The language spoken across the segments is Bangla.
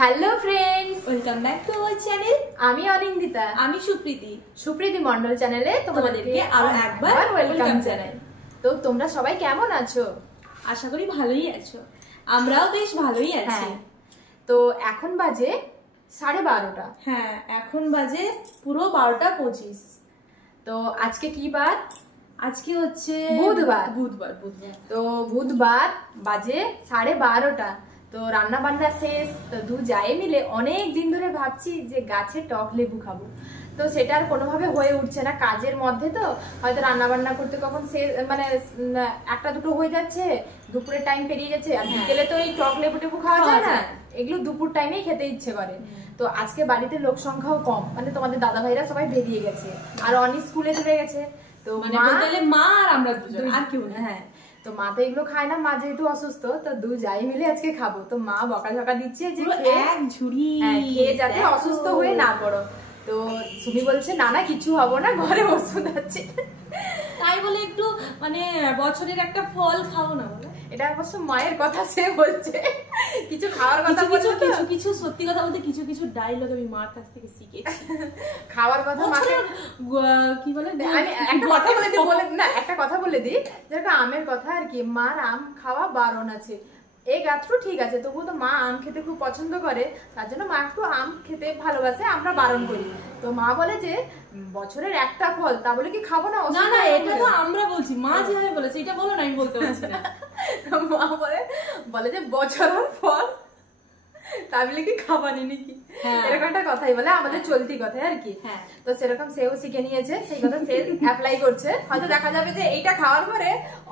Hello friends, welcome back to our channel. আমি অনিন্দিতা, আমি সুপ্রীতি মন্ডল চ্যানেলে তোমাদেরকে আরো একবার ওয়েলকাম জানাই। তো তোমরা সবাই কেমন আছো? আশা করি ভালোই আছো, আমরাও বেশ ভালোই আছি। তো এখন বাজে 12:30। হ্যাঁ, এখন বাজে পুরো 12:25। তো আজকে কি বার? আজকে হচ্ছে বুধবার। তো বুধবার বাজে 12:30। তো রান্না বান্না শেষ। তো দু যাই মিলে অনেক দিন ধরে ভাবছি যে গাছে টক লেবু খাবো, তো সেটা আর কোনোভাবে হয়ে উঠছে না। কাজের মধ্যে তো হয়তো রান্না বান্না করতে কখন মানে একটা দুটো হয়ে যাচ্ছে, দুপুরের টাইম পেরিয়ে যাচ্ছে। আর বিকেলে তো এই টক লেবু টেবু খাওয়া যায় না, এগুলো দুপুর টাইমেই খেতে ইচ্ছে করে। তো আজকে বাড়িতে লোক সংখ্যাও কম, মানে তোমাদের দাদা ভাইরা সবাই বেরিয়ে গেছে, আর অনেক স্কুলে চলে গেছে। তো মা আর আমরা দুজন, আর কেউ না। হ্যাঁ, তো মা তো এগুলো খায় না, মা যেহেতু অসুস্থ, তো দু যাই মিলে আজকে খাবো। তো মা বকাঝকা দিচ্ছে যে এক ঝুড়ি খেয়ে যাতে অসুস্থ হয়ে না পড়ো। তো সুমি বলছে না না কিছু হবো না, ঘরে ওষুধ আছে। তাই বলে একটু মানে বছরের একটা ফল খাও না বলে। এটা অবশ্য মায়ের কথা, সে বলছে কিছু খাওয়ার কথা। কিছু সত্যি কথা বলতে কিছু কিছু ডায়লগ আমি মার কাছ থেকে শিখেছি। খাওয়ার কথা মাকে কি বলে, আমি একটা কথা বলে দিই, যেরকম আমের কথা আর কি। মার আম খাওয়া বারণ আছে, এই গাছটা ঠিক আছে, তবুও তো মা আম খেতে খুব পছন্দ করে, তার জন্য মা একটু আম খেতে ভালোবাসে, আমরা বারণ করি। তো মা বলে যে বছরের একটা ফল, তা বলে কি খাবো না? না না, এটা তো আমরা বলছি, মা যেভাবে বলেছে এটা বলো না, আমি বলতে পারছি না। মা বলে যে বছরের ফল, তা বলে কি খাবানি নাকি, এরকম একটা কথাই বলে, আমাদের চলতি কথা আর কি। তো সেরকম সেও শিখে নিয়েছে, সেই কথা সে অ্যাপ্লাই করছে। হয়তো দেখা যাবে যে এইটা খাওয়ার পরে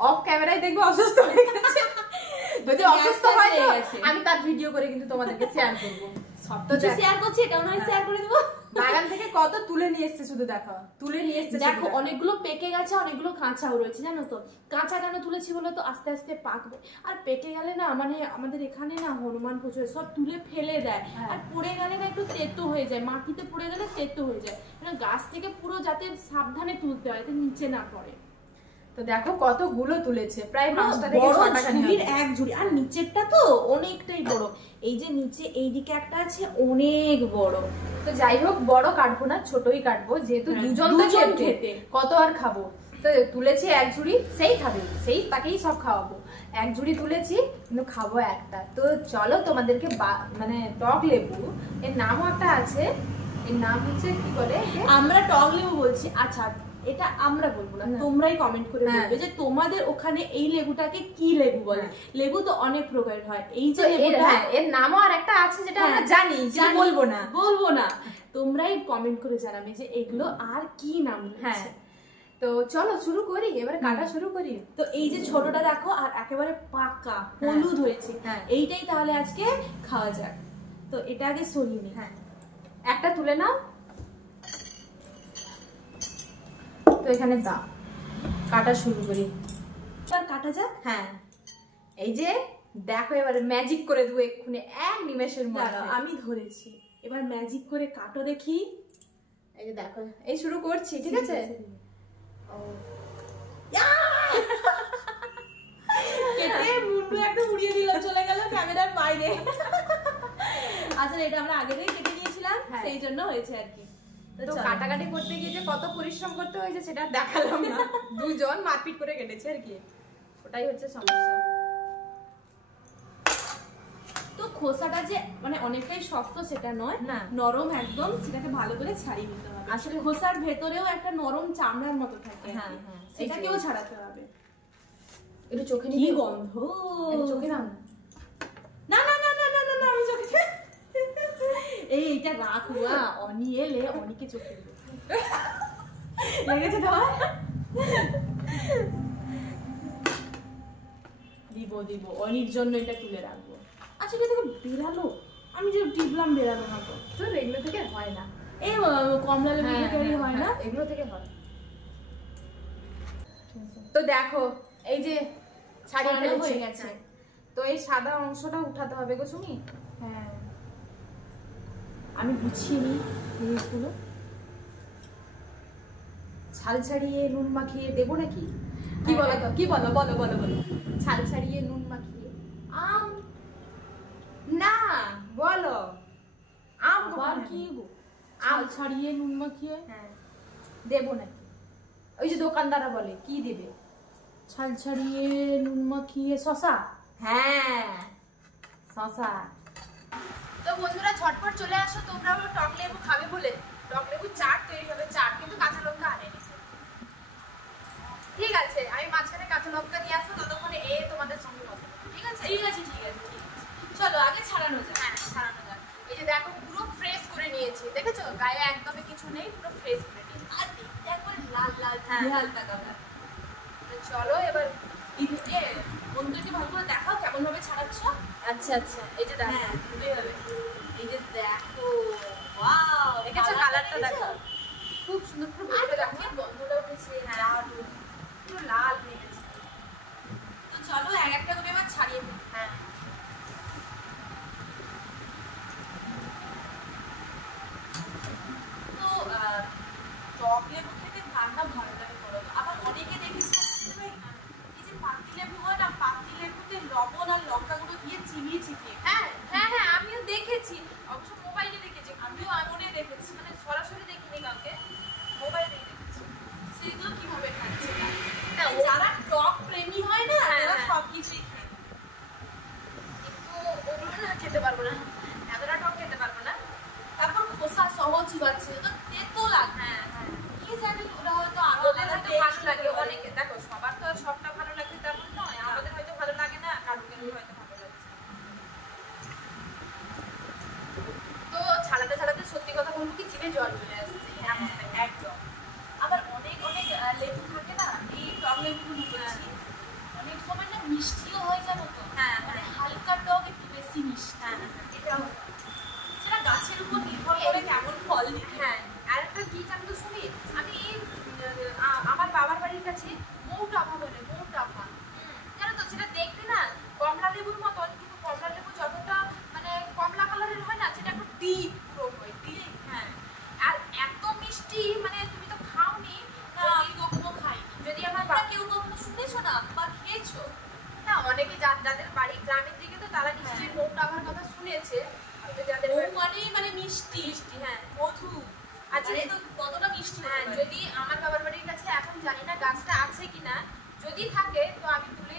অফ ক্যামেরায় দেখবে অসুস্থ হয়ে গেছে। যদি অসুস্থ হয় তো আমি তার ভিডিও করে কিন্তু তোমাদেরকে শেয়ার করবো। তো শেয়ার করছি, এটাও নয় শেয়ার করে দেবো। বাগান থেকে কত তুলে নিয়ে এসছে, শুধু দেখো তুলে নিয়ে এসছে। দেখো অনেকগুলো পেকে গেছে, অনেকগুলো কাঁচাও রয়েছে, জানো তো। কাঁচা কেন তুলেছি বলে তো আস্তে আস্তে পাকবে, আর পেকে গেলে না মানে আমাদের এখানে না হনুমান পুজো সব তুলে ফেলে দেয়, আর পড়ে গেলে না একটু তেতো হয়ে যায়, মাটিতে পড়ে গেলে তেতো হয়ে যায়। মানে গাছ থেকে পুরো যাতে সাবধানে তুলতে হয়, যাতে নিচে না পড়ে। তো দেখো কতগুলো তুলেছে, প্রায় 5টা থেকে 6টা ঝুড়ির এক ঝুড়ি, আর নিচেরটা তো অনেকটাই বড়। এই যে নিচে এইদিকে একটা আছে অনেক বড়। তো যাই হোক, বড় কাটবো না, ছোটই কাটবো, যেহেতু দুজন খেতে কত আর খাবো। তো তুলেছি এক ঝুড়ি, সেই খাবে, সেই তাকেই সব খাওয়াবো। এক ঝুড়ি তুলেছি, কিন্তু খাবো একটা। তো চলো তোমাদেরকে মানে টক লেবু, এর নামও একটা আছে, এর নাম হচ্ছে কি বলে, আমরা টক লেবু বলছি। আচ্ছা, এটা আমরা বলবো না, তোমরাই কমেন্ট করে বলবে যে তোমাদের ওখানে এই লেবুটাকে কি লেবু বলে। লেবু তো অনেক প্রকার হয়, এই যে এর নামও আর একটা আছে যেটা আমরা জানি, বলবো না। তোমরাই কমেন্ট করে জানাবে যে এগুলো আর কি নাম। হ্যাঁ, তো চলো শুরু করি, এবারে কাটা শুরু করি। তো এই যে ছোটটা দেখো, আর একেবারে পাকা হলুদ হয়েছে, এইটাই তাহলে আজকে খাওয়া যাক। তো এটা আগে সরিয়ে নি। হ্যাঁ, একটা তুলে নাও। তো এখানে দাও, কাটা শুরু করি। এবার কাটা যাক। হ্যাঁ, এই যে দেখো, এবারে ম্যাজিক করে দেবো এক্ষুনি, এক নিমেষের মধ্যে। আমি ধরেছি, এবার ম্যাজিক করে কাটো দেখি। এই যে দেখো, এই শুরু করছি, ঠিক আছে? কেটে মুন্ডু একদম উড়িয়ে দিল, চলে গেল ক্যামেরার বাইরে। আসলে এটা আমরা আগে থেকে কেটে নিয়েছিলাম, সেই জন্য হয়েছে আর কি। তো কাটাকাটি করতে গিয়ে যে কত পরিশ্রম করতে হয়েছে সেটা দেখালাম না, দুজন মারপিট করে কেটেছে আর কি, ওটাই হচ্ছে সমস্যা। তো খোসাটা যে মানে অনেকটাই শক্ত সেটা নয়, না নরম একদম, সেটাকে ভালো করে ছাড়িয়ে নিতে হবে। আসলে খোসার ভেতরেও একটা নরম চামড়ার মতো থাকে, সেটাকেও ছাড়াতে হবে। একটু চোখে কি গন্ধ, চোখে নাও না। না না না না না না, আমি চোখে এইটা রাখুয়া, অনি এলে অনিকে চোখে লেগেছে তো। দিব অনির জন্য এটা তুলে রাখবো। আচ্ছা, এটা থেকে বেরালো, আমি যে টিপলাম বেরালো না। তো তোর এগুলো থেকে হয় না, এই কমলা লেবু থেকে হয় না, এগুলো থেকে হয়। তো দেখো এই যে ছাড়িয়ে হয়ে গেছে। তো এই সাদা অংশটা উঠাতে হবে গো সুমি। হ্যাঁ, আমি গুছিয়ে নিই জিনিসগুলো। ছাল ছাড়িয়ে নুন মাখিয়ে দেবো নাকি? কি বলো তো, কি বলো, বলো বলো বলো। ছাল ছাড়িয়ে নুন মাখিয়ে আম, না বলো আম আবার কি গো? আম ছাড়িয়ে নুন মাখিয়ে? হ্যাঁ দেবো নাকি? ওই যে দোকানদাররা বলে কি দেবে? ছাল ছাড়িয়ে নুন মাখিয়ে শশা। হ্যাঁ শশা। তো বন্ধুরা ঝটপট চলে আসো তোমরা টক লেবু খাবে বলে। টক লেবু চাট তৈরি হবে, চাট কিন্তু কাঁচা লঙ্কা আনেনি। ঠিক আছে আমি মাঝখানে কাঁচা লঙ্কা নিয়ে আসবো, ততক্ষণে তোমাদের সঙ্গে কথা বলবো। ঠিক আছে ঠিক আছে ঠিক আছে ঠিক আছে, চলো আগে ছাড়ানো যাক। হ্যাঁ ছাড়ানো যাক। এই যে দেখো পুরো ফ্রেশ করে নিয়েছি, দেখেছো গায়ে একদমই কিছু নেই, পুরো ফ্রেশ করে নিয়েছি। আর দেখতে একবার লাল লাল হালকা কালার। চলো এবার বন্ধুকে ভালো করে দেখাও কেমন ভাবে ছাড়াচ্ছ। আচ্ছা আচ্ছা এই যে দেখো হ্যাঁ এইভাবে, এই যে দেখো ওয়াও, দেখেছো কালারটা দেখো খুব সুন্দর, পুরো ভেতরে দেখো গন্ধটা উঠেছে। হ্যাঁ পুরো লাল হয়ে গেছে। তো চলো এক একটা করে এবার ছাড়িয়ে নিই। হ্যাঁ তো টক লেবু খেতে কার না ভালো লাগে বলো তো? আবার অনেকে দেখেছি এই যে পাতি লেবু হয় না, পাতি লেবুতে লবণ আর লঙ্কা গুঁড়ো দিয়ে চিবিয়ে চিবিয়ে। হ্যাঁ হ্যাঁ হ্যাঁ আমিও দেখেছি, অবশ্য মোবাইলে দেখেছি, আমিও আগুনে দেখেছি, মানে সরাসরি দেখিনি কাউকে, মোবাইলে দেখেছি। সেগুলো কিভাবে খাচ্ছে না যারা টক প্রেমী হয় না হ্যাঁ, তারা হ্যাঁ। সবকিছুই খায়। কিন্তু ওগুলো না খেতে পারবো না, এতটা টক খেতে পারবো না। তারপর খোসা সহ চিবাচ্ছে, তো তেতো লাগে। হ্যাঁ হ্যাঁ কি জানি ওরা হয়তো আরো ওদের হয়তো taste ভালো লাগে করে। অনেকে, দেখো সবার তো আর সবটা ভালো লাগে তেমন নয়, আমাদের হয়তো ভালো লাগে না, কারোর হয়তো ভালো লাগছে। তো ছাড়াতে ছাড়াতে সত্যি কথা বলবো কি জিভে জল চলে আসছে এমনটাই একদম। আবার অনেক অনেক লেবু থাকে না, এই টক লেবুগুলো বলছি অনেক সময় না মিষ্টিও হয় জানো তো। হ্যাঁ, মানে হালকা টক একটু বেশি মিষ্টি। হ্যাঁ এটাও সেটা গাছের উপর নির্ভর করে কেমন ফল দিতে। হ্যাঁ আর একটা কি জানো তো শুনি আমি আমার বাবার বাড়ির কাছে মৌটাভা বলে, মৌটাভা জানো তো, সেটা দেখতে না কমলা লেবুর মতন, কিন্তু কমলা লেবু যতটা মানে কমলা কালারের হয় না, সেটা একটু ডিপ পুরো হয়, ডিপ। হ্যাঁ আর এত মিষ্টি, মানে তুমি তো খাওনি না আমি কখনো খাই যদি আমার কেউ কখনো শুনেছো না বা খেয়েছো না, অনেকে যাদের বাড়ি গ্রামের দিকে তো তারা নিশ্চয়ই মৌটাভার কথা শুনেছে, কিন্তু যাদের মৌ মানেই মানে মিষ্টি, মিষ্টি হ্যাঁ মধু। আচ্ছা মানে তো কতটা মিষ্টি হ্যাঁ হতে পারে। যদি আমার বাবার বাড়ির কাছে, এখন জানি না গাছটা আছে কিনা, যদি থাকে তো আমি তুলে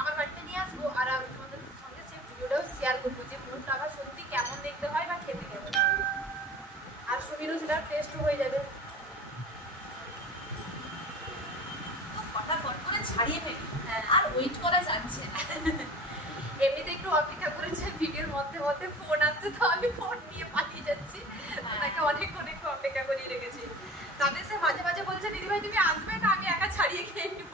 আমার বাড়িতে নিয়ে আসবো, আর আমি তোমাদের সঙ্গে সেই ভিডিওটাও শেয়ার করবো যে মৌটাভা সত্যি কেমন দেখতে হয় বা খেতে কেমন হয়, আর সুমিরও সেটা টেস্ট হয়ে যাবে। তো ফটাফট করে ছাড়িয়ে ফেলি, হ্যাঁ আর ওয়েট করা যাচ্ছে না। এমনিতে একটু অপেক্ষা করেছে, ভিডিওর মধ্যে মধ্যে ফোন আসছে, তো আমি ফোন নিয়ে পালিয়ে যাচ্ছি, ওনাকে অনেকক্ষণ একটু অপেক্ষা করিয়ে রেখেছি। তাদের সে মাঝে মাঝে বলছে দিদিভাই তুমি আসবে না, আমি একা ছাড়িয়ে খেয়ে নিব।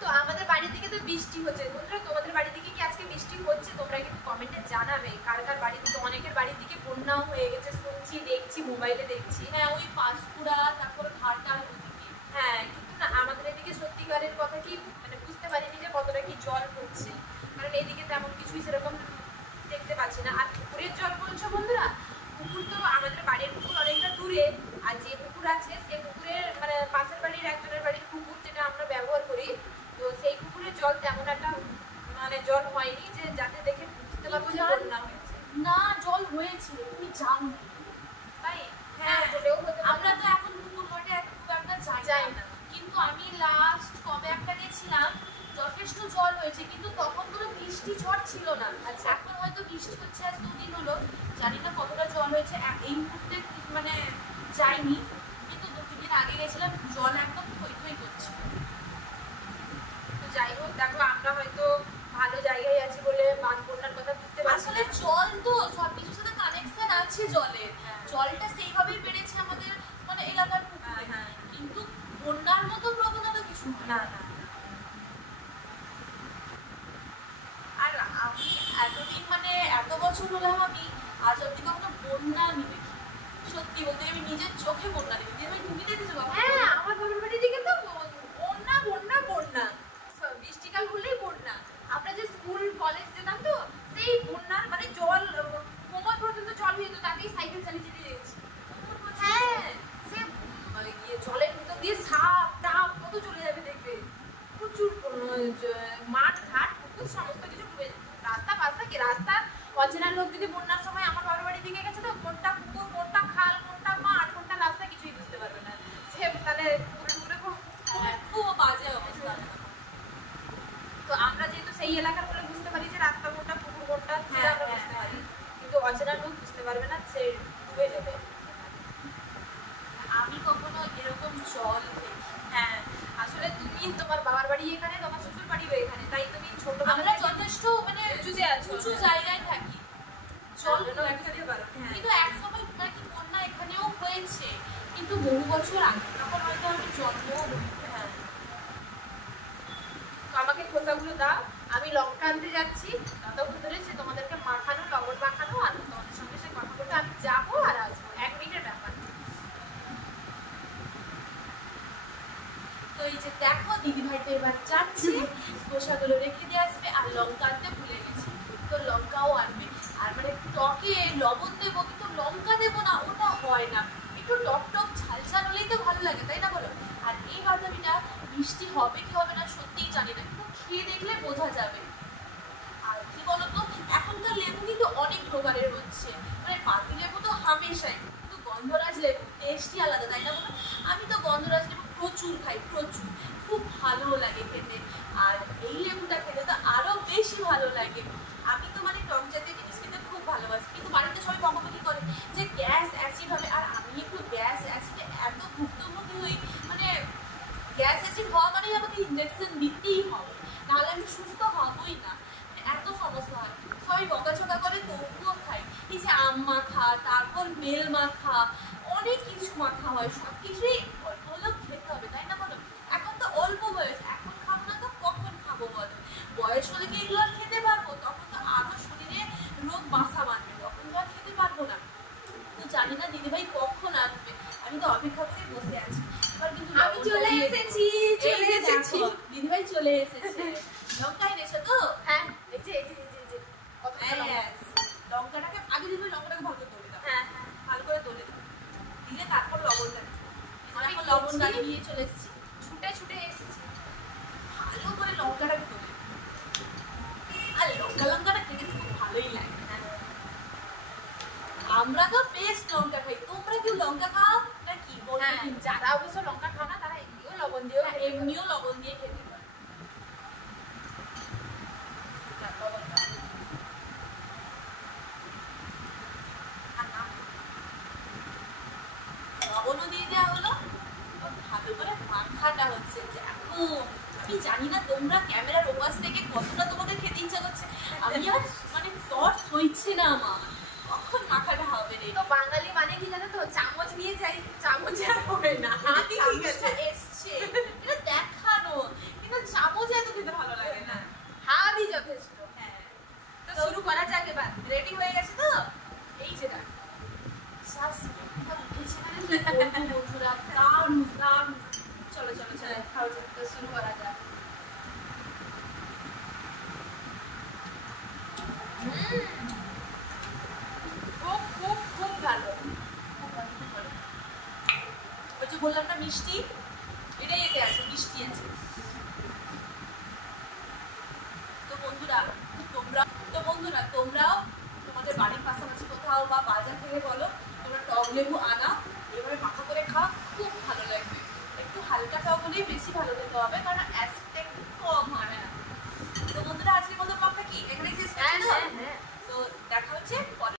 তো আমাদের বাড়ির দিকে তো বৃষ্টি হচ্ছে, বন্ধুরা তোমাদের বাড়ির দিকে কি আজকে বৃষ্টি হচ্ছে? তোমরা কিন্তু কমেন্টে জানাবে কার কার বাড়ির দিকে। অনেকের বাড়ির দিকে বন্যাও হয়ে গেছে শুনছি, দেখছি মোবাইলে দেখছি। হ্যাঁ ওই পাঁশকুড়া তারপর ঘাটাল ওদিকে। হ্যাঁ কিন্তু না আমাদের এদিকে সত্যিকারের কথা কি মানে বুঝতে পারিনি যে কতটা কি জল হচ্ছে, কারণ এদিকে তেমন কিছুই সেরকম দেখতে পাচ্ছি না। আর পুকুরের জল বলছো বন্ধুরা, পুকুর তো আমাদের বাড়ির পুকুর অনেকটা দূরে, আর যে পুকুর আছে সে পুকুরের মানে পাশের বাড়ির একজনের বাড়ির পুকুর যেটা আমরা ব্যবহার করি, তো সেই পুকুরের জল তেমন একটা মানে জল হয়নি যে যাতে দেখে বুঝতে পারবো যে বন্যা হয়েছে। না জল হয়েছে, তুমি যাও না তাই হ্যাঁ হলেও হতে পারে। আমরা তো এখন পুকুর ঘাটে খুব একটা যাই যাই না। না, কিন্তু আমি লাস্ট কবে একটা গেছিলাম, যথেষ্ট জল হয়েছে, কিন্তু তখন কোনো বৃষ্টি ঝড় ছিল না। আচ্ছা। এখন হয়তো বৃষ্টি হচ্ছে আজ 2 দিন হলো, জানি না কতটা জল হয়েছে এই মুহূর্তে মানে যাইনি, কিন্তু 2 দিন আগে গেছিলাম, জল একদম থই থই করছে। তো যাই হোক দেখো আমরা হয়তো ভালো জায়গায় আছি বলে বান বন্যার কথা বুঝতে পারছি আসলে না। জল তো সবকিছুর সাথে কানেকশন আছে জলের, হ্যাঁ। জলটা সেইভাবেই বেড়েছে আমাদের মানে এলাকার পুকুরে, হ্যাঁ। কিন্তু বন্যার মতো প্রবণতা কিছু নয়। না না আর আমি এতদিন মানে এত বছর হলাম আমি আজ অব্দি কখনো বন্যা আমি দেখি, সত্যি বলতে আমি নিজের চোখে বন্যা দেখি। আমি তুমি দেখেছো বাবা? হ্যাঁ আমার বাবার বাড়ির দিকে তো বন্যা বন্যা বন্যা, বৃষ্টিকাল হলেই বন্যা। আমরা যে স্কুল কলেজ যেতাম তো সেই বন্যার মানে জল কোমর পর্যন্ত জল হয়ে যেত, তাতেই সাইকেল চালিয়ে যেতে দেখেছি। হ্যাঁ সে জলের কিন্তু বহু বছর আগে, তখন হয়তো আমি জন্ম। হ্যাঁ, তো আমাকে খোসাগুলো দাও, আমি লঙ্কা আনতে যাচ্ছি। ততক্ষণ ধরে সে তোমাদেরকে মাখানো, লবণ মাখানো আর তোমাদের সঙ্গে সে কথা বলতে আমি যাবো আর আসবো, 1 মিনিটের ব্যাপার। তো এই যে দেখো দিদিভাই তো এবার যাচ্ছে, খোসাগুলো রেখে দিয়ে আসবে, আর লঙ্কা আনতে ভুলে গেছি, তো লঙ্কাও আনবে। আর মানে টকে লবণ দেবো কিন্তু লঙ্কা দেবো না, ওটা হয় না, একটু টক টক ঝাল ঝাল হলেই তো ভালো লাগে, তাই না বলো? আর এই বাদামিটা মিষ্টি হবে কি হবে না সত্যিই জানি না, কিন্তু খেয়ে দেখলে বোঝা যাবে। আর কি বলতো, এখনকার লেবু কিন্তু অনেক প্রকারের হচ্ছে, মানে পাতি লেবু তো হামেশাই, কিন্তু গন্ধরাজ লেবু টেস্টই আলাদা, তাই না বলো? আমি তো গন্ধরাজ লেবু প্রচুর খাই, প্রচুর, খুব ভালো লাগে খেতে। আর এই লেবুটা খেতে তো আরো বেশি ভালো লাগে। আমি তো মানে টক জাতীয় জিনিস খেতে খুব ভালোবাসি, কিন্তু বাড়িতে সবাই বকাবকি করে যে গ্যাস অ্যাসিড হবে, আর আমি একটু গ্যাস অ্যাসিডে এত ভুক্তভোগী হই, মানে গ্যাস অ্যাসিড হওয়া মানেই আমাকে ইঞ্জেকশন দিতেই হবে, নাহলে আমি সুস্থ হবই না, এত সমস্যা হয়। সবাই বকাঝকা করে তবুও খাই। এই যে আম মাখা, তারপর বেল মাখা, অনেক কিছু মাখা হয়, সব কিছুই অল্প হলেও খেতে হবে, তাই না বলো? এখন তো অল্প বয়স, এখন খাবো না তো কখন খাবো বলো? বয়স হলে কি এগুলো আর খেতে পারবো? তখন তো আরো শরীরে রোগ বাসা বাঁধবে, তখন তো আর খেতে পারবো না। তো জানি না দিদিভাই কখন আসবে, আমি তো অপেক্ষা করে বসে আছি। এবার কিন্তু আমি চলে এসেছি, চলে এসেছি, দিদিভাই চলে এসেছে। লঙ্কা এনেছো তো? হ্যাঁ, এই যে এই যে এই যে কতটা লঙ্কা। লঙ্কাটাকে আগে দিদিভাই লঙ্কাটাকে ভালো করে তোলে দাও। হ্যাঁ, ভালো করে তোলে দাও, দিলে তারপর লবণটা দিই। আমি এখন লবণ দিচ্ছি। গাড়ি নিয়ে চলে এসেছি, ছুটে ছুটে এসেছি। ভালো করে লঙ্কাটাকে তোলে। আর লঙ্কাটা খেতে খুব ভালোই লাগে। আমরা তো বেস্ট লঙ্কা খাই, তোমরা কি লঙ্কা খাও না কি বলো? হ্যাঁ, যারা অবশ্য লঙ্কা খাও না তারা এমনিও লবণ দিয়েও খেতে পারে। এমনিও লবণ দিয়ে খেতে পারে। লবণও দিয়ে দেওয়া হলো, ভালো করে মাখাটা হচ্ছে। দেখো আমি জানি না তোমরা ক্যামেরার ওপাশ থেকে কতটা তোমাদের খেতে ইচ্ছা করছে, আমি আর মানে তর সইছে না আমার, কখন মাখাটা হবে রে। তো বাঙালি মানে কি জানো তো, চামচ নিয়ে যাই, চামচে আর হবে না, হাতে ঠিক আছে এসছে, এটা দেখানো, কিন্তু চামচে এত খেতে ভালো লাগে না, হাতই যথেষ্ট। হ্যাঁ। তো শুরু করা যাক এবার। রেডি হয়ে গেছে তো? এই যে দেখ, শ্বাস উঠেছে না রে, বলবো বন্ধুরা, দারুণ দারুণ। চলো চলো চলো খাও যাক, তো শুরু করা যাক। খুব খুব খুব ভালো। ওই যে বললাম না মিষ্টি, এটাই এতে আছে, মিষ্টি আছে। তো বন্ধুরা তোমরাও তোমাদের বাড়ির পাশাপাশি কোথাও বা বাজার থেকে বলো, তোমরা টক লেবু আনা, এভাবে মাখা করে খাও, খুব ভালো লাগবে। একটু হালকা টক হলেই বেশি ভালো খেতে হবে, কারণ